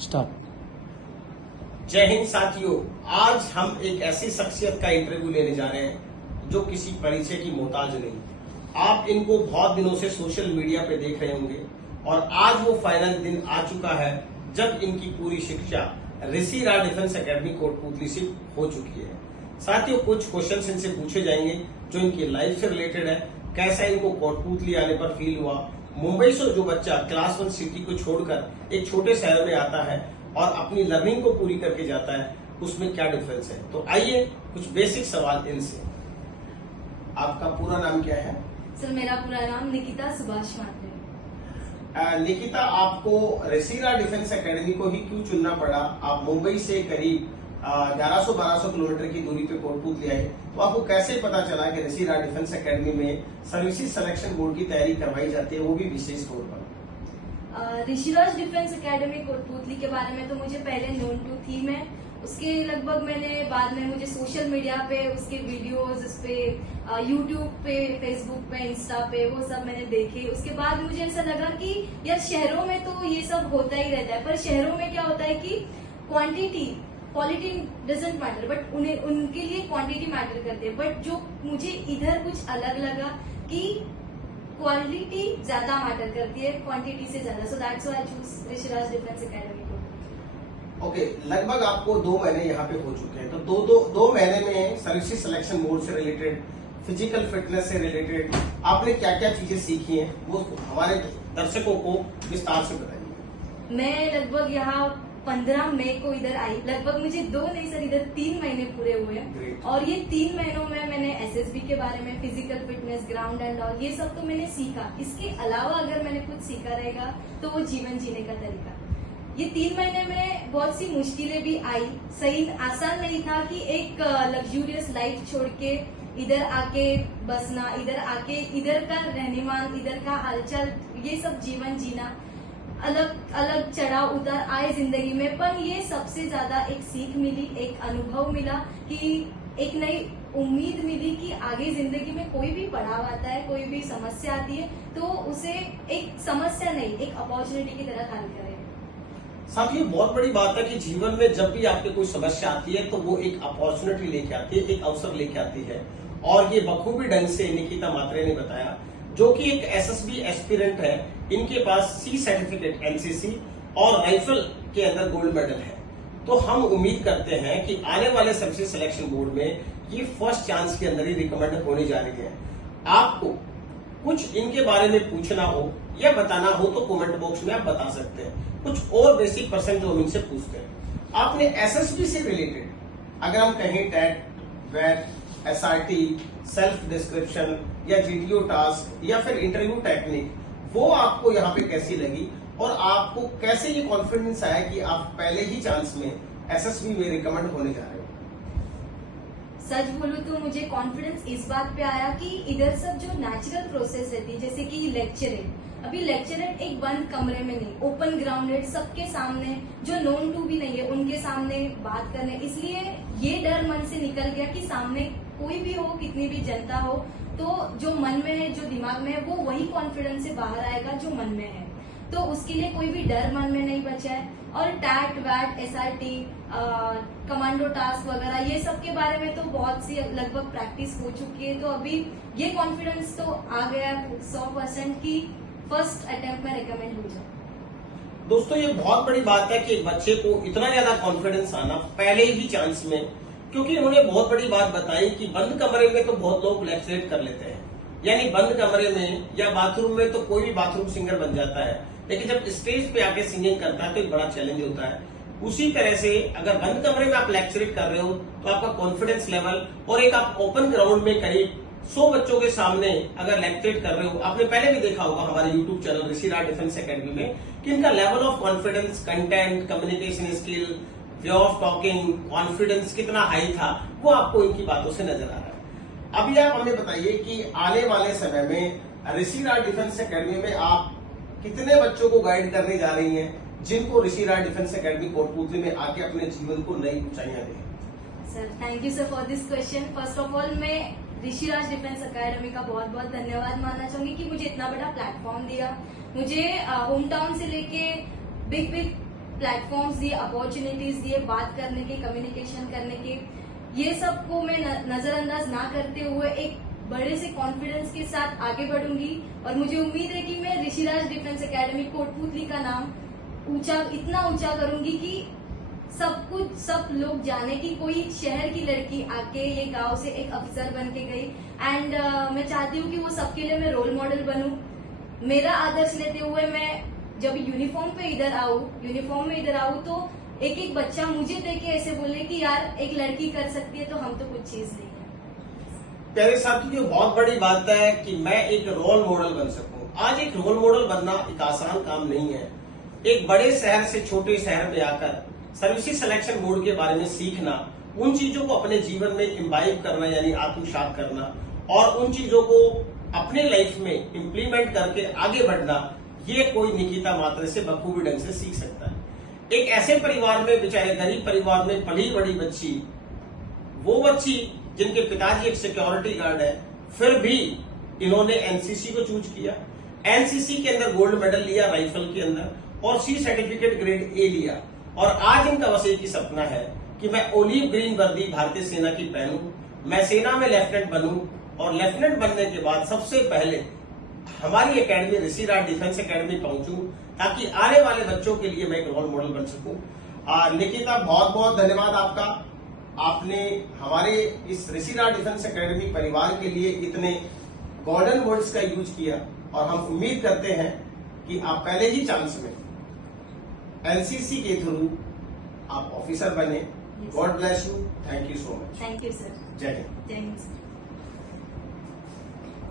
Start. जय हिंद साथियों, आज हम एक ऐसी शख्सियत का इंटरव्यू लेने जा रहे हैं जो किसी परिचय की मोहताज नहीं। आप इनको बहुत दिनों से सोशल मीडिया पे देख रहे होंगे और आज वो फाइनल दिन आ चुका है जब इनकी पूरी शिक्षा ऋषि राज डिफेंस एकेडमी कोटपुतली से हो चुकी है। साथियों, कुछ क्वेश्चंस इनसे पूछे जाएंगे जो इनकी लाइफ से रिलेटेड है। कैसा इनको कोटपुतली आने पर फील हुआ, मुंबई से जो बच्चा क्लास 1 सिटी को छोड़कर एक छोटे शहर में आता है और अपनी लर्निंग को पूरी करके जाता है, उसमें क्या डिफरेंस है। तो आइए कुछ बेसिक सवाल इनसे। आपका पूरा नाम क्या है? सर, मेरा पूरा नाम निकिता सुभाष मात्रे। निकिता, आपको ऋषि राज डिफेंस एकेडमी को ही क्यों चुनना पड़ा? आप मुंबई से करीब 1100-1200 किलोमीटर की दूरी पे कोटपुतली आए, तो आपको कैसे पता चला कि ऋषि राज डिफेंस एकेडमी में सर्विसेज सिलेक्शन बोर्ड की तैयारी करवाई जाती है, वो भी विशेष तौर पर? ऋषिराज डिफेंस एकेडमी कोटपुतली के बारे में तो मुझे पहले नोन टू थी। मैं उसके लगभग मैंने बाद में मुझे सोशल मीडिया पे उसके वीडियोस, उस पे यूट्यूब पे, फेसबुक पे, इंस्टा पे वो सब मैंने देखे। उसके बाद मुझे ऐसा लगा कि यार शहरों में तो ये सब होता ही रहता है, पर शहरों में क्या होता है कि quantity quality doesn't matter, but उन्हें उनके लिए क्वांटिटी मैटर करती है। बट जो मुझे इधर कुछ अलग लगा कि क्वालिटी ज्यादा मैटर करती है क्वांटिटी से ज्यादा। So that's why I choose Rishiraj defence academy को। ओके, लगभग आपको 2 महीने यहाँ पे हो चुके हैं, तो दो महीने में सर्विसेज सिलेक्शन बोर्ड से रिलेटेड, फिजिकल फिटनेस से रिलेटेड आपने क्या क्या चीजें सीखी हैं, वो हमारे दर्शकों को विस्तार से बताइए। मैं लगभग यहाँ 15 मई को इधर आई। लगभग मुझे 2 नहीं सर, इधर 3 महीने पूरे हुए हैं। और ये 3 महीनों में मैंने एसएसबी के बारे में, physical fitness, ground and all, ये सब तो मैंने सीखा। इसके अलावा अगर मैंने कुछ सीखा रहेगा तो वो जीवन जीने का तरीका। ये 3 महीने में बहुत सी मुश्किलें भी आई। सही आसान नहीं था कि एक लग्जूरियस लाइफ छोड़ के इधर आके बसना, इधर आके इधर का रहनीमान, इधर का हालचाल, ये सब जीवन जीना, अलग अलग चढ़ाव उतार आए जिंदगी में। पर ये सबसे ज्यादा एक सीख मिली, एक अनुभव मिला, कि एक नई उम्मीद मिली कि आगे जिंदगी में कोई भी पड़ाव आता है, कोई भी समस्या आती है तो उसे एक समस्या नहीं, एक अपॉर्चुनिटी की तरह हल करें। साथियों, बहुत बड़ी बात है कि जीवन में जब भी आपके कोई समस्या आती है तो वो एक अपॉर्चुनिटी लेके आती है, एक अवसर लेके आती है। और ये बखूबी ढंग से निकिता मात्रे ने बताया, जो कि एक एसएसबी एस्पिरेंट है। इनके पास सी सर्टिफिकेट, एनसीसी और राइफल के अंदर गोल्ड मेडल है। तो हम उम्मीद करते हैं कि आने वाले सर्विसेज सिलेक्शन बोर्ड में ये फर्स्ट चांस के अंदर ही रिकमेंड होने जा रही है। आपको कुछ इनके बारे में पूछना हो या बताना हो तो कमेंट बॉक्स में आप बता सकते हैं। कुछ और बेसिक पर्सन जो हम इनसे पूछते हैं, आपने एसएसबी से रिलेटेड अगर हम कहें टेट, वेट, एसआरटी, सेल्फ डिस्क्रिप्शन या जीटीओ टास्क या फिर इंटरव्यू टेक्निक, वो आपको यहाँ पे कैसी लगी और आपको कैसे ये कॉन्फिडेंस आया कि आप पहले ही चांस में एसएसबी में रिकमेंड होने जा रहे हो? सच बोलूं तो मुझे कॉन्फिडेंस इस बात पे आया कि इधर सब जो नेचुरल प्रोसेस रहती है, जैसे कि लेक्चरिंग, अभी लेक्चरर एक बंद कमरे में नहीं, ओपन ग्राउंडेड सबके सामने, जो नोन टू भी नहीं है उनके सामने बात करने, इसलिए ये डर मन से निकल गया कि सामने कोई भी हो, कितनी भी जनता हो, तो जो मन में है, जो दिमाग में है, वो वही कॉन्फिडेंस से बाहर आएगा जो मन में है। तो उसके लिए कोई भी डर मन में नहीं बचा है। और टैट, वैट, एसआरटी, कमांडो टास्क वगैरह, ये सब के बारे में तो बहुत सी लगभग प्रैक्टिस हो चुकी है। तो अभी ये कॉन्फिडेंस तो आ गया 100% की फर्स्ट अटेम्प्ट में रिकमेंड हो जाए। दोस्तों, ये बहुत बड़ी बात है कि एक बच्चे को इतना ज्यादा कॉन्फिडेंस आना पहले ही चांस में, क्योंकि उन्होंने बहुत बड़ी बात बताई कि बंद कमरे में तो बहुत लोग लेक्चरेट कर लेते हैं, यानी बंद कमरे में या बाथरूम में तो कोई भी बाथरूम सिंगर बन जाता है, लेकिन जब स्टेज पे आके सिंगिंग करता है तो एक बड़ा चैलेंज होता है। उसी तरह से अगर बंद कमरे में आप लेक्चरेट कर रहे हो तो आपका कॉन्फिडेंस लेवल, और एक आप ओपन ग्राउंड में करीब 100 बच्चों के सामने अगर लेक्चरेट कर रहे हो, आपने पहले भी देखा होगा हमारे यूट्यूब चैनल ऋषि राज डिफेंस एकेडमी में कि इनका level of confidence, content, communication skill, way of talking, confidence कितना हाई था, वो आपको इनकी बातों से नजर आ रहा है। अभी आप हमें बताइए कि आने वाले समय में ऋषि राज डिफेंस एकेडमी में आप कितने बच्चों को गाइड करने जा रही हैं, जिनको ऋषि राज डिफेंस एकेडमी कोटपुतली में आके अपने जीवन को नई ऊंचाइयां दें? Sir, thank you sir for this question. First of all मैं ऋषिराज डिफेंस एकेडमी का बहुत बहुत धन्यवाद मानना चाहूंगी कि मुझे इतना बड़ा प्लेटफॉर्म दिया। मुझे होम टाउन से लेके बिग बिग प्लेटफॉर्म्स दिए, अपॉर्चुनिटीज दिए बात करने के, कम्युनिकेशन करने के, ये सब को मैं नजरअंदाज ना करते हुए एक बड़े से कॉन्फिडेंस के साथ आगे बढ़ूंगी। और मुझे उम्मीद है कि मैं ऋषिराज डिफेंस एकेडमी कोटपुतली का नाम इतना ऊंचा करूंगी कि सब लोग जाने की कोई शहर की लड़की आके ये गांव से एक अफसर बन के गई। एंड मैं चाहती हूँ कि वो सबके लिए मैं रोल मॉडल बनूं। मेरा आदर्श लेते हुए मैं जब यूनिफॉर्म में इधर आऊँ तो एक एक बच्चा मुझे देख के ऐसे बोले कि यार एक लड़की कर सकती है तो हम तो कुछ चीज नहीं है। प्यारे साथियों, बहुत बड़ी बात है कि मैं एक रोल मॉडल बन सकूं। आज एक रोल मॉडल बनना एक आसान काम नहीं है। एक बड़े शहर से छोटे शहर में आकर सर्विसेज सिलेक्शन बोर्ड के बारे में सीखना, उन चीजों को अपने जीवन में इम्बाइब करना यानी आत्मसात करना और उन चीजों को अपने लाइफ में इम्प्लीमेंट करके आगे बढ़ना, ये कोई निकिता मात्रे से बखूबी ढंग से सीख सकता है। एक ऐसे परिवार में, बेचारे गरीब परिवार में पली बड़ी बच्ची, वो बच्ची जिनके पिताजी एक सिक्योरिटी गार्ड है, फिर भी इन्होंने एनसीसी को चूज किया। एनसीसी के अंदर गोल्ड मेडल लिया राइफल के अंदर और सी सर्टिफिकेट ग्रेड ए लिया। और आज इनका बस एक ही सपना है कि मैं ओलिव ग्रीन वर्दी भारतीय सेना की पहनूं, मैं सेना में लेफ्टिनेंट बनूं और लेफ्टिनेंट बनने के बाद सबसे पहले हमारी एकेडमी ऋषिराज डिफेंस एकेडमी पहुंचूं ताकि आने वाले बच्चों के लिए मैं एक रोल मॉडल बन सकूं। निकिता, बहुत बहुत धन्यवाद आपका। आपने हमारे इस ऋषिराज डिफेंस एकेडमी परिवार के लिए इतने गोल्डन वर्ड्स का यूज किया और हम उम्मीद करते हैं कि आप पहले ही चांस में एनसीसी के थ्रू आप ऑफिसर बने। God bless you. Thank you so much. Thank you sir. जय हिंद। जय हिंद।